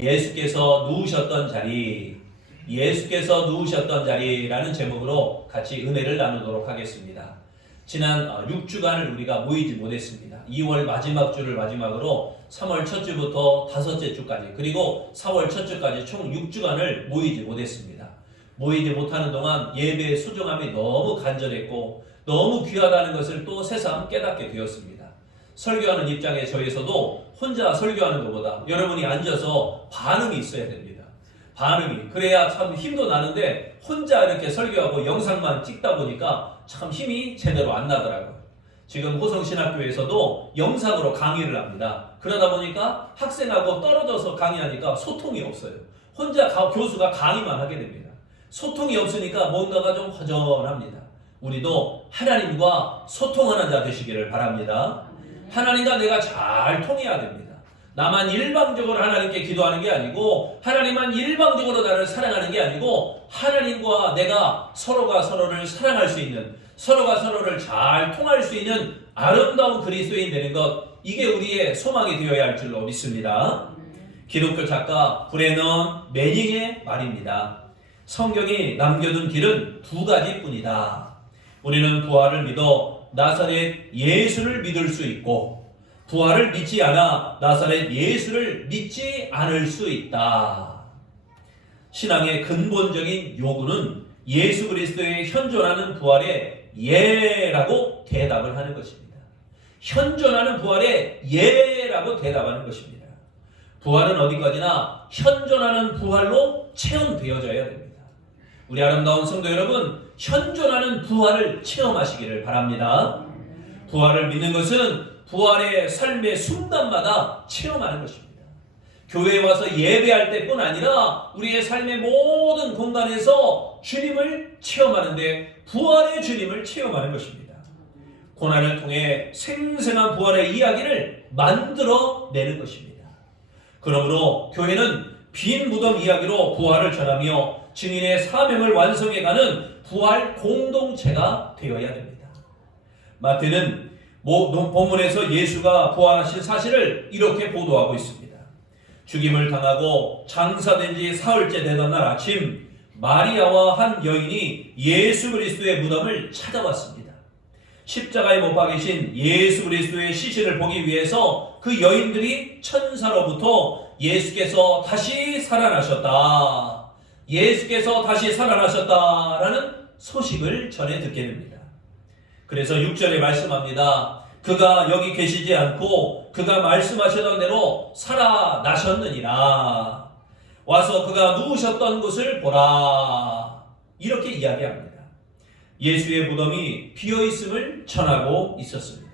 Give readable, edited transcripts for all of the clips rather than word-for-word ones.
예수께서 누우셨던 자리, 예수께서 누우셨던 자리라는 제목으로 같이 은혜를 나누도록 하겠습니다. 지난 6주간을 우리가 모이지 못했습니다. 2월 마지막 주를 마지막으로 3월 첫 주부터 다섯째 주까지, 그리고 4월 첫 주까지 총 6주간을 모이지 못했습니다. 모이지 못하는 동안 예배의 소중함이 너무 간절했고 너무 귀하다는 것을 또 새삼 깨닫게 되었습니다. 설교하는 입장에 저에서도 혼자 설교하는 것보다 여러분이 앉아서 반응이 있어야 됩니다. 반응이. 그래야 참 힘도 나는데 혼자 이렇게 설교하고 영상만 찍다 보니까 참 힘이 제대로 안 나더라고요. 지금 호성신학교에서도 영상으로 강의를 합니다. 그러다 보니까 학생하고 떨어져서 강의하니까 소통이 없어요. 혼자 교수가 강의만 하게 됩니다. 소통이 없으니까 뭔가가 좀 허전합니다. 우리도 하나님과 소통하는 자 되시기를 바랍니다. 하나님과 내가 잘 통해야 됩니다. 나만 일방적으로 하나님께 기도하는 게 아니고, 하나님만 일방적으로 나를 사랑하는 게 아니고, 하나님과 내가 서로가 서로를 사랑할 수 있는, 서로가 서로를 잘 통할 수 있는 아름다운 그리스도인 되는 것, 이게 우리의 소망이 되어야 할 줄로 믿습니다. 기독교 작가 브레넌 매닝의 말입니다. 성경이 남겨둔 길은 두 가지뿐이다. 우리는 부활을 믿어 나사렛 예수를 믿을 수 있고, 부활을 믿지 않아 나사렛 예수를 믿지 않을 수 있다. 신앙의 근본적인 요구는 예수 그리스도의 현존하는 부활의 예라고 대답을 하는 것입니다. 현존하는 부활의 예라고 대답하는 것입니다. 부활은 어디까지나 현존하는 부활로 체험되어져야 됩니다. 우리 아름다운 성도 여러분, 현존하는 부활을 체험하시기를 바랍니다. 부활을 믿는 것은 부활의 삶의 순간마다 체험하는 것입니다. 교회에 와서 예배할 때뿐 아니라 우리의 삶의 모든 공간에서 주님을 체험하는데 부활의 주님을 체험하는 것입니다. 고난을 통해 생생한 부활의 이야기를 만들어내는 것입니다. 그러므로 교회는 빈 무덤 이야기로 부활을 전하며 증인의 사명을 완성해가는 부활 공동체가 되어야 됩니다. 마태는 본문에서 예수가 부활하신 사실을 이렇게 보도하고 있습니다. 죽임을 당하고 장사된 지 사흘째 되던 날 아침, 마리아와 한 여인이 예수 그리스도의 무덤을 찾아왔습니다. 십자가에 못 박이신 예수 그리스도의 시신을 보기 위해서 그 여인들이 천사로부터 예수께서 다시 살아나셨다, 예수께서 다시 살아나셨다라는 소식을 전해 듣게 됩니다. 그래서 6절에 말씀합니다. 그가 여기 계시지 않고 그가 말씀하셨던 대로 살아나셨느니라. 와서 그가 누우셨던 곳을 보라. 이렇게 이야기합니다. 예수의 무덤이 비어있음을 전하고 있었습니다.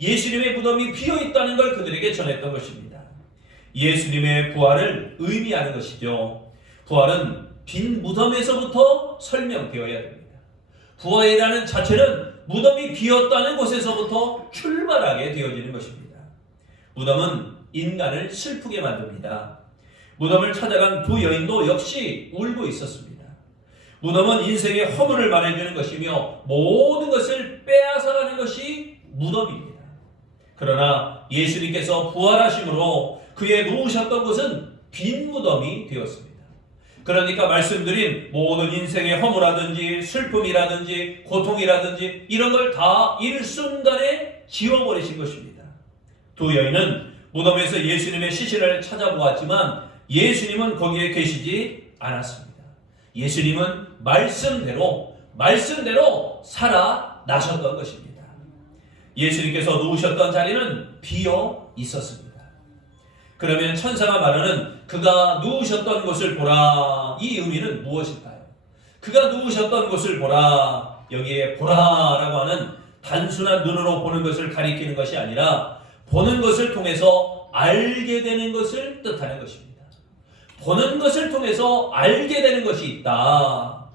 예수님의 무덤이 비어있다는 걸 그들에게 전했던 것입니다. 예수님의 부활을 의미하는 것이죠. 부활은 빈 무덤에서부터 설명되어야 됩니다. 부활이라는 자체는 무덤이 비었다는 곳에서부터 출발하게 되어지는 것입니다. 무덤은 인간을 슬프게 만듭니다. 무덤을 찾아간 두 여인도 역시 울고 있었습니다. 무덤은 인생의 허물을 말해주는 것이며 모든 것을 빼앗아가는 것이 무덤입니다. 그러나 예수님께서 부활하심으로 그의 누우셨던 곳은 빈 무덤이 되었습니다. 그러니까 말씀드린 모든 인생의 허물이라든지 슬픔이라든지 고통이라든지 이런 걸 다 일순간에 지워버리신 것입니다. 두 여인은 무덤에서 예수님의 시신을 찾아보았지만 예수님은 거기에 계시지 않았습니다. 예수님은 말씀대로 살아나셨던 것입니다. 예수님께서 누우셨던 자리는 비어 있었습니다. 그러면 천사가 말하는 그가 누우셨던 곳을 보라, 이 의미는 무엇일까요? 그가 누우셨던 곳을 보라, 여기에 보라라고 하는 단순한 눈으로 보는 것을 가리키는 것이 아니라 보는 것을 통해서 알게 되는 것을 뜻하는 것입니다. 보는 것을 통해서 알게 되는 것이 있다.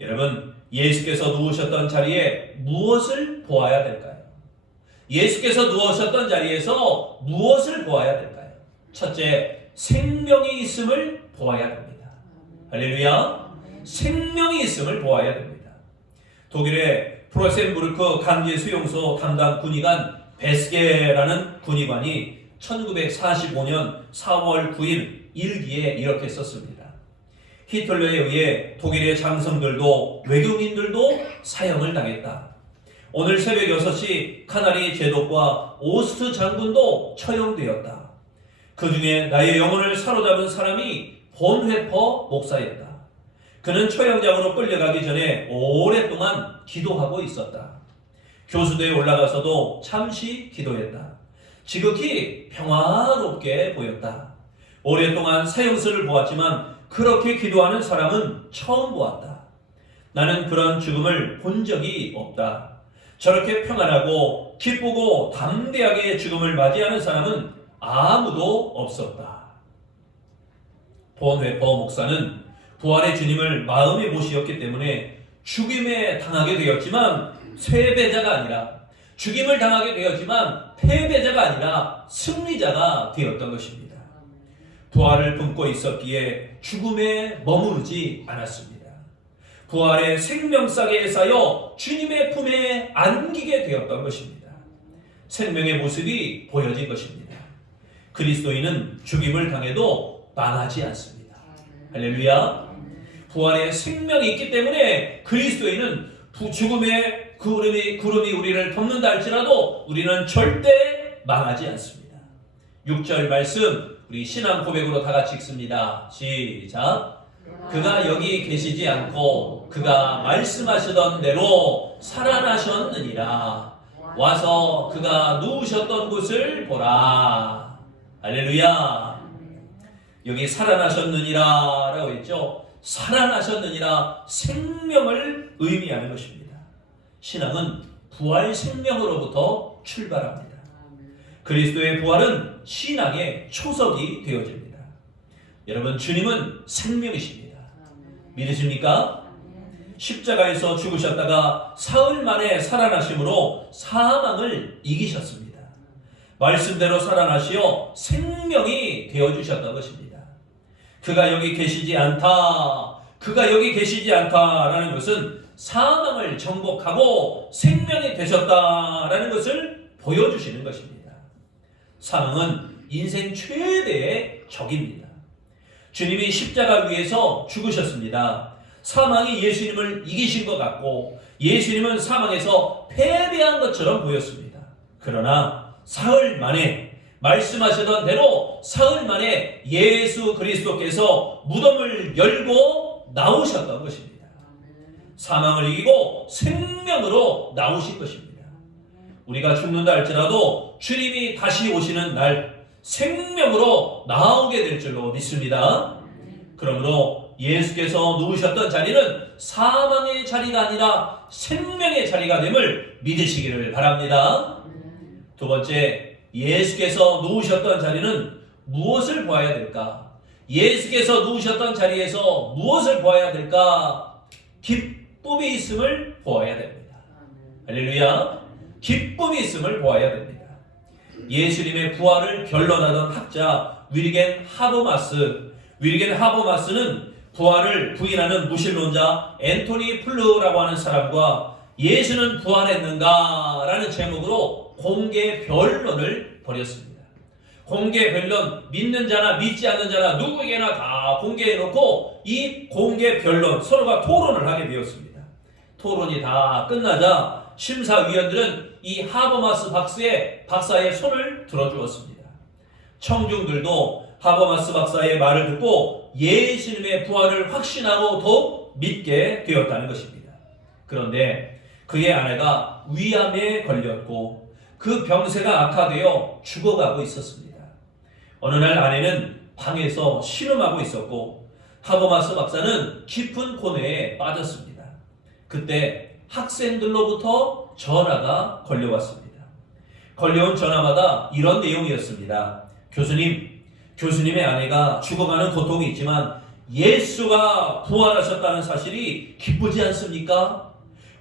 여러분, 예수께서 누우셨던 자리에 무엇을 보아야 될까요? 예수께서 누우셨던 자리에서 무엇을 보아야 될까요? 첫째, 생명이 있음을 보아야 됩니다. 할렐루야. 생명이 있음을 보아야 됩니다. 독일의 프로센부르크 강제 수용소 담당 군의관 베스게라는 군의관이 1945년 4월 9일 일기에 이렇게 썼습니다. 히틀러에 의해 독일의 장성들도 외교민들도 사형을 당했다. 오늘 새벽 6시 카나리 제독과 오스트 장군도 처형되었다. 그 중에 나의 영혼을 사로잡은 사람이 본회퍼 목사였다. 그는 처형장으로 끌려가기 전에 오랫동안 기도하고 있었다. 교수대에 올라가서도 잠시 기도했다. 지극히 평화롭게 보였다. 오랫동안 사형수를 보았지만 그렇게 기도하는 사람은 처음 보았다. 나는 그런 죽음을 본 적이 없다. 저렇게 평안하고 기쁘고 담대하게 죽음을 맞이하는 사람은 아무도 없었다. 본회퍼 목사는 부활의 주님을 마음에 모시었기 때문에 죽임에 당하게 되었지만 패배자가 아니라 죽임을 당하게 되었지만 패배자가 아니라 승리자가 되었던 것입니다. 부활을 품고 있었기에 죽음에 머무르지 않았습니다. 부활의 생명싸개에 쌓여 주님의 품에 안기게 되었던 것입니다. 생명의 모습이 보여진 것입니다. 그리스도인은 죽임을 당해도 망하지 않습니다. 할렐루야. 부활의 생명이 있기 때문에 그리스도인은 죽음의 구름이 우리를 덮는다 할지라도 우리는 절대 망하지 않습니다. 6절 말씀 우리 신앙 고백으로 다 같이 읽습니다. 시작. 그가 여기 계시지 않고 그가 말씀하시던 대로 살아나셨느니라. 와서 그가 누우셨던 곳을 보라. 할렐루야. 여기 살아나셨느니라 라고 했죠. 살아나셨느니라 생명을 의미하는 것입니다. 신앙은 부활 생명으로부터 출발합니다. 그리스도의 부활은 신앙의 초석이 되어집니다. 여러분, 주님은 생명이십니다. 믿으십니까? 십자가에서 죽으셨다가 사흘 만에 살아나심으로 사망을 이기셨습니다. 말씀대로 살아나시어 생명이 되어주셨던 것입니다. 그가 여기 계시지 않다. 그가 여기 계시지 않다라는 것은 사망을 정복하고 생명이 되셨다라는 것을 보여주시는 것입니다. 사망은 인생 최대의 적입니다. 주님이 십자가 위에서 죽으셨습니다. 사망이 예수님을 이기신 것 같고 예수님은 사망에서 패배한 것처럼 보였습니다. 그러나 사흘 만에 말씀하시던 대로 사흘 만에 예수 그리스도께서 무덤을 열고 나오셨던 것입니다. 사망을 이기고 생명으로 나오신 것입니다. 우리가 죽는다 할지라도 주님이 다시 오시는 날 생명으로 나오게 될 줄로 믿습니다. 그러므로 예수께서 누우셨던 자리는 사망의 자리가 아니라 생명의 자리가 됨을 믿으시기를 바랍니다. 두 번째, 예수께서 누우셨던 자리는 무엇을 보아야 될까? 예수께서 누우셨던 자리에서 무엇을 보아야 될까? 기쁨이 있음을 보아야 됩니다. 할렐루야. 기쁨이 있음을 보아야 됩니다. 예수님의 부활을 변론하던 학자 위리겐 하버마스는 부활을 부인하는 무신론자 앤토니 플루라고 하는 사람과 예수는 부활했는가? 라는 제목으로 공개 변론을 벌였습니다. 공개 변론, 믿는 자나 믿지 않는 자나 누구에게나 다 공개해놓고 이 공개 변론, 서로가 토론을 하게 되었습니다. 토론이 다 끝나자 심사위원들은 이 하버마스 박사의 손을 들어주었습니다. 청중들도 하버마스 박사의 말을 듣고 예수님의 부활을 확신하고 더욱 믿게 되었다는 것입니다. 그런데 그의 아내가 위암에 걸렸고 그 병세가 악화되어 죽어가고 있었습니다. 어느 날 아내는 방에서 신음하고 있었고 하버마스 박사는 깊은 고뇌에 빠졌습니다. 그때 학생들로부터 전화가 걸려왔습니다. 걸려온 전화마다 이런 내용이었습니다. 교수님의 아내가 죽어가는 고통이 있지만 예수가 부활하셨다는 사실이 기쁘지 않습니까?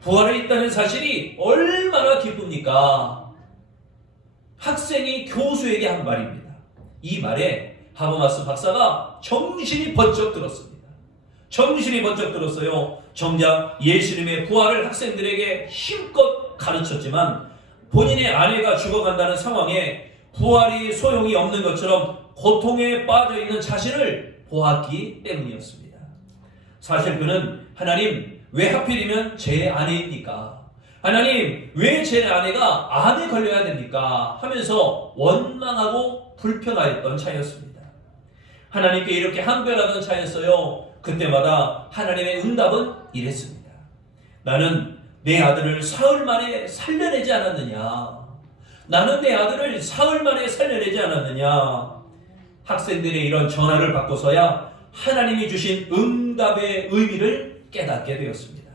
부활했다는 사실이 얼마나 기쁩니까? 학생이 교수에게 한 말입니다. 이 말에 하버마스 박사가 정신이 번쩍 들었습니다. 정신이 번쩍 들었어요. 정작 예수님의 부활을 학생들에게 힘껏 가르쳤지만 본인의 아내가 죽어간다는 상황에 부활이 소용이 없는 것처럼 고통에 빠져 있는 자신을 보았기 때문이었습니다. 사실 그는 하나님 왜 하필이면 제 아내입니까? 하나님 왜 제 아내가 암에 걸려야 됩니까? 하면서 원망하고 불평하였던 차였습니다. 하나님께 이렇게 항변하던 차였어요. 그때마다 하나님의 응답은 이랬습니다. 나는 내 아들을 사흘 만에 살려내지 않았느냐? 나는 내 아들을 사흘 만에 살려내지 않았느냐? 학생들의 이런 전화를 받고서야 하나님이 주신 응답의 의미를 깨닫게 되었습니다.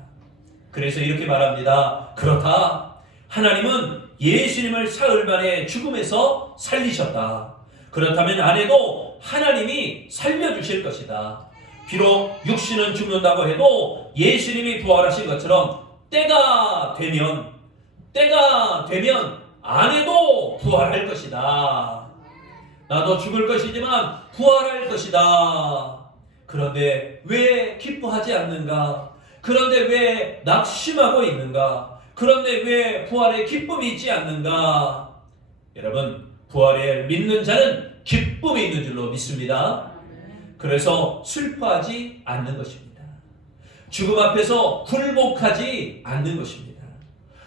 그래서 이렇게 말합니다. 그렇다. 하나님은 예수님을 사흘 만에 죽음에서 살리셨다. 그렇다면 아내도 하나님이 살려주실 것이다. 비록 육신은 죽는다고 해도 예수님이 부활하신 것처럼 때가 되면 아내도 부활할 것이다. 나도 죽을 것이지만 부활할 것이다. 그런데 왜 기뻐하지 않는가? 그런데 왜 낙심하고 있는가? 그런데 왜 부활의 기쁨이 있지 않는가? 여러분, 부활에 믿는 자는 기쁨이 있는 줄로 믿습니다. 그래서 슬퍼하지 않는 것입니다. 죽음 앞에서 굴복하지 않는 것입니다.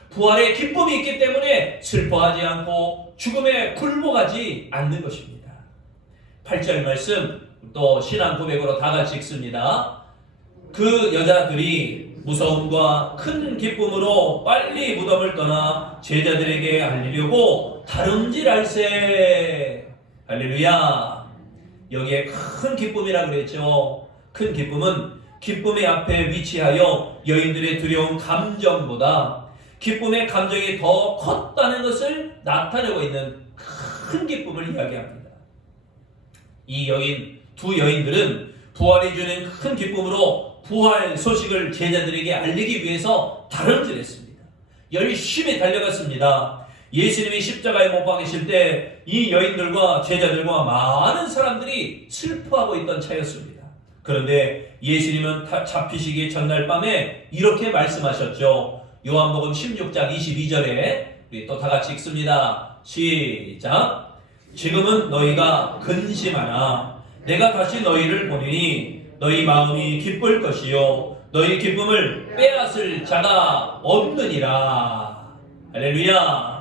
부활의 기쁨이 있기 때문에 슬퍼하지 않고 죽음에 굴복하지 않는 것입니다. 8절 말씀 또 신앙 고백으로 다 같이 읽습니다. 그 여자들이 무서움과 큰 기쁨으로 빨리 무덤을 떠나 제자들에게 알리려고 다름질할세. 할렐루야. 여기에 큰 기쁨이라고 그랬죠. 큰 기쁨은 기쁨의 앞에 위치하여 여인들의 두려운 감정보다 기쁨의 감정이 더 컸다는 것을 나타내고 있는 큰 기쁨을 이야기합니다. 이 두 여인들은 부활이 주는 큰 기쁨으로 부활 소식을 제자들에게 알리기 위해서 다름질했습니다. 열심히 달려갔습니다. 예수님이 십자가에 못 박히실 때 이 여인들과 제자들과 많은 사람들이 슬퍼하고 있던 차였습니다. 그런데 예수님은 잡히시기 전날 밤에 이렇게 말씀하셨죠. 요한복음 16장 22절에 우리 또 다 같이 읽습니다. 시작. 지금은 너희가 근심하나 내가 다시 너희를 보리니 너희 마음이 기쁠 것이요 너희 기쁨을 빼앗을 자가 없느니라. 할렐루야.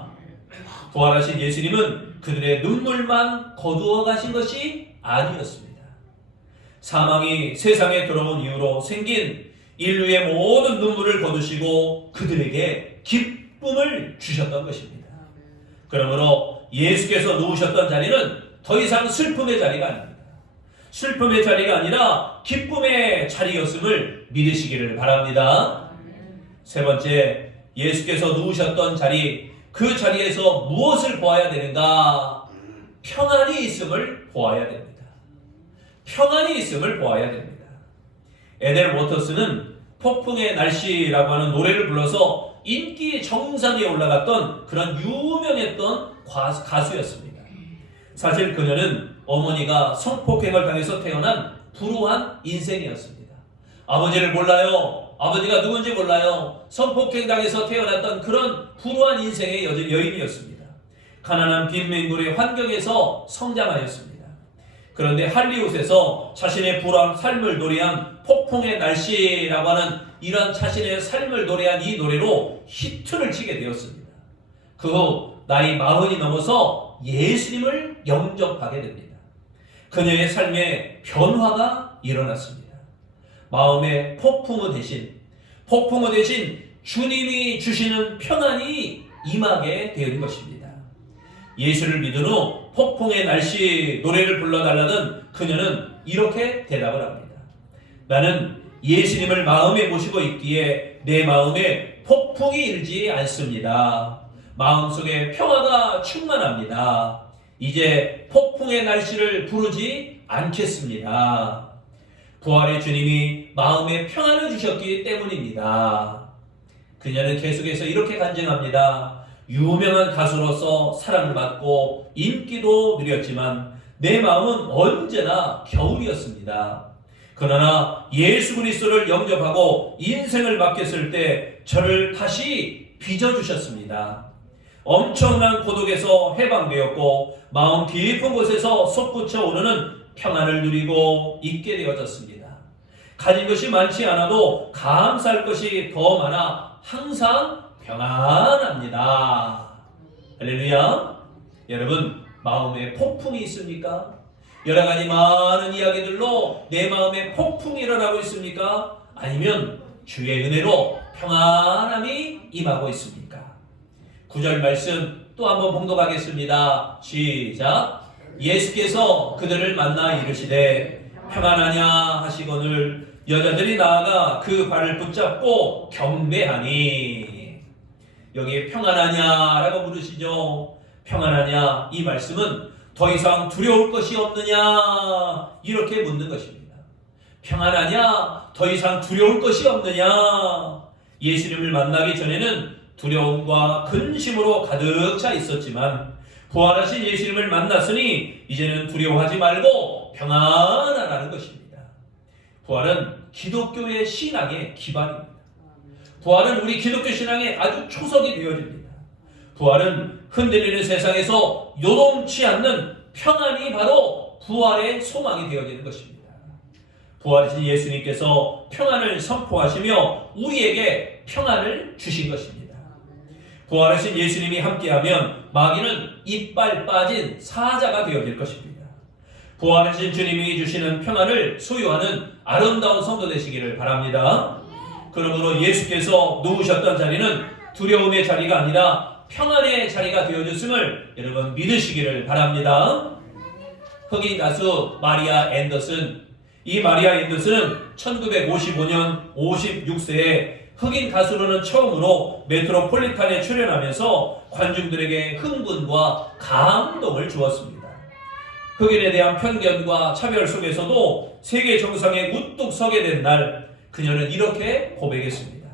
부활하신 예수님은 그들의 눈물만 거두어 가신 것이 아니었습니다. 사망이 세상에 들어온 이후로 생긴 인류의 모든 눈물을 거두시고 그들에게 기쁨을 주셨던 것입니다. 그러므로 예수께서 누우셨던 자리는 더 이상 슬픔의 자리가 아닙니다. 슬픔의 자리가 아니라 기쁨의 자리였음을 믿으시기를 바랍니다. 세 번째, 예수께서 누우셨던 자리, 그 자리에서 무엇을 보아야 되는가? 평안이 있음을 보아야 됩니다. 평안이 있음을 보아야 됩니다. 에델 워터스는 폭풍의 날씨라고 하는 노래를 불러서 인기 정상에 올라갔던 그런 유명했던 가수였습니다. 사실 그녀는 어머니가 성폭행을 당해서 태어난 불우한 인생이었습니다. 아버지를 몰라요. 아버지가 누군지 몰라요. 성폭행 당해서 태어났던 그런 불우한 인생의 여인이었습니다. 가난한 빈민굴의 환경에서 성장하였습니다. 그런데 할리우드에서 자신의 불우한 삶을 노래한 폭풍의 날씨라고 하는 이런 자신의 삶을 노래한 이 노래로 히트를 치게 되었습니다. 그 후 나이 40이 넘어서 예수님을 영접하게 됩니다. 그녀의 삶에 변화가 일어났습니다. 마음의 폭풍우 대신 주님이 주시는 평안이 임하게 되는 것입니다. 예수를 믿은 후 폭풍의 날씨 노래를 불러달라던 그녀는 이렇게 대답을 합니다. 나는 예수님을 마음에 모시고 있기에 내 마음에 폭풍이 일지 않습니다. 마음속에 평화가 충만합니다. 이제 폭풍의 날씨를 부르지 않겠습니다. 부활의 주님이 마음에 평안을 주셨기 때문입니다. 그녀는 계속해서 이렇게 간증합니다. 유명한 가수로서 사랑을 받고 인기도 누렸지만 내 마음은 언제나 겨울이었습니다. 그러나 예수 그리스도를 영접하고 인생을 맡겼을 때 저를 다시 빚어주셨습니다. 엄청난 고독에서 해방되었고 마음 깊은 곳에서 솟구쳐 오르는 평안을 누리고 있게 되어졌습니다. 가진 것이 많지 않아도 감사할 것이 더 많아 항상 평안합니다. 할렐루야. 여러분, 마음에 폭풍이 있습니까? 여러 가지 많은 이야기들로 내 마음에 폭풍이 일어나고 있습니까? 아니면 주의 은혜로 평안함이 임하고 있습니까? 9절 말씀 또 한번 봉독하겠습니다. 시작. 예수께서 그들을 만나 이르시되 평안하냐 하시거늘 여자들이 나아가 그 발을 붙잡고 경배하니. 여기 평안하냐라고 부르시죠. 평안하냐, 이 말씀은 더 이상 두려울 것이 없느냐 이렇게 묻는 것입니다. 평안하냐, 더 이상 두려울 것이 없느냐. 예수님을 만나기 전에는 두려움과 근심으로 가득 차 있었지만 부활하신 예수님을 만났으니 이제는 두려워하지 말고 평안하라는 것입니다. 부활은 기독교의 신앙의 기반입니다. 부활은 우리 기독교 신앙의 아주 초석이 되어집니다. 부활은 흔들리는 세상에서 요동치 않는 평안이 바로 부활의 소망이 되어지는 것입니다. 부활하신 예수님께서 평안을 선포하시며 우리에게 평안을 주신 것입니다. 부활하신 예수님이 함께하면 마귀는 이빨 빠진 사자가 되어질 것입니다. 부활하신 주님이 주시는 평안을 소유하는 아름다운 성도 되시기를 바랍니다. 그러므로 예수께서 누우셨던 자리는 두려움의 자리가 아니라 평안의 자리가 되어줬음을 여러분 믿으시기를 바랍니다. 흑인 가수 마리아 앤더슨, 이 마리아 앤더슨은 1955년 56세에 흑인 가수로는 처음으로 메트로폴리탄에 출연하면서 관중들에게 흥분과 감동을 주었습니다. 흑인에 대한 편견과 차별 속에서도 세계 정상에 우뚝 서게 된 날, 그녀는 이렇게 고백했습니다.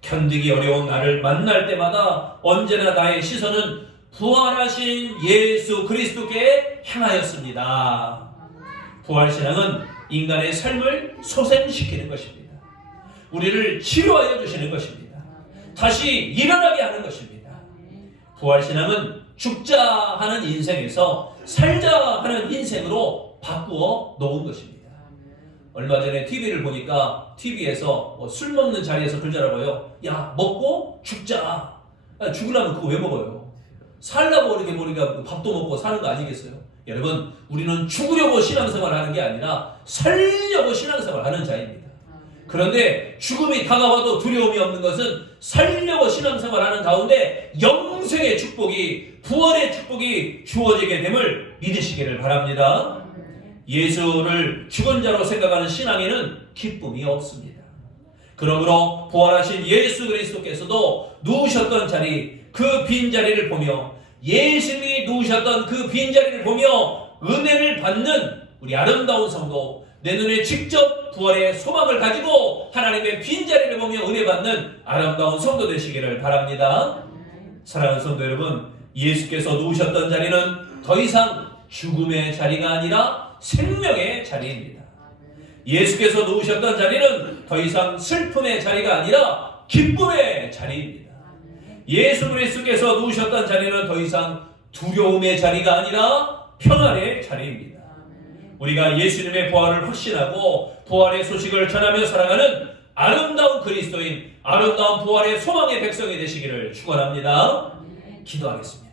견디기 어려운 나를 만날 때마다 언제나 나의 시선은 부활하신 예수 그리스도께 향하였습니다. 부활신앙은 인간의 삶을 소생시키는 것입니다. 우리를 치료하여 주시는 것입니다. 다시 일어나게 하는 것입니다. 부활신앙은 죽자 하는 인생에서 살자 하는 인생으로 바꾸어 놓은 것입니다. 얼마 전에 TV를 보니까 TV에서 술 먹는 자리에서 그러더라고요. 야, 먹고 죽자. 죽으려면 그거 왜 먹어요? 살려고 이렇게 우리가 밥도 먹고 사는 거 아니겠어요? 여러분, 우리는 죽으려고 신앙생활을 하는 게 아니라 살려고 신앙생활을 하는 자입니다. 그런데 죽음이 다가와도 두려움이 없는 것은 살려고 신앙생활을 하는 가운데 영생의 축복이, 부활의 축복이 주어지게 됨을 믿으시기를 바랍니다. 예수를 죽은 자로 생각하는 신앙에는 기쁨이 없습니다. 그러므로 부활하신 예수 그리스도께서도 누우셨던 자리, 그 빈자리를 보며 예수님이 누우셨던 그 빈자리를 보며 은혜를 받는 우리 아름다운 성도, 내 눈에 직접 부활의 소망을 가지고 하나님의 빈자리를 보며 은혜 받는 아름다운 성도 되시기를 바랍니다. 사랑하는 성도 여러분, 예수께서 누우셨던 자리는 더 이상 죽음의 자리가 아니라 생명의 자리입니다. 예수께서 누우셨던 자리는 더 이상 슬픔의 자리가 아니라 기쁨의 자리입니다. 예수 그리스도께서 누우셨던 자리는 더 이상 두려움의 자리가 아니라 평안의 자리입니다. 우리가 예수님의 부활을 확신하고 부활의 소식을 전하며 살아가는 아름다운 그리스도인, 아름다운 부활의 소망의 백성이 되시기를 축원합니다. 기도하겠습니다.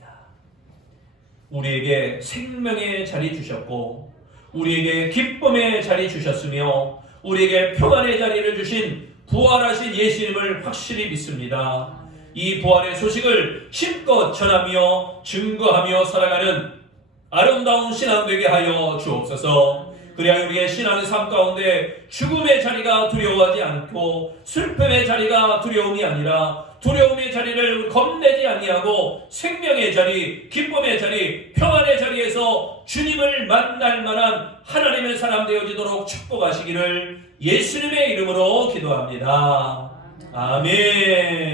우리에게 생명의 자리 주셨고 우리에게 기쁨의 자리 주셨으며 우리에게 평안의 자리를 주신 부활하신 예수님을 확실히 믿습니다. 이 부활의 소식을 힘껏 전하며 증거하며 살아가는 아름다운 신앙 되게 하여 주옵소서. 그래야 우리의 신앙의 삶 가운데 죽음의 자리가 두려워하지 않고 슬픔의 자리가 두려움이 아니라 두려움의 자리를 겁내지 아니하고 생명의 자리, 기쁨의 자리, 평안의 자리에서 주님을 만날 만한 하나님의 사람 되어지도록 축복하시기를 예수님의 이름으로 기도합니다. 아멘.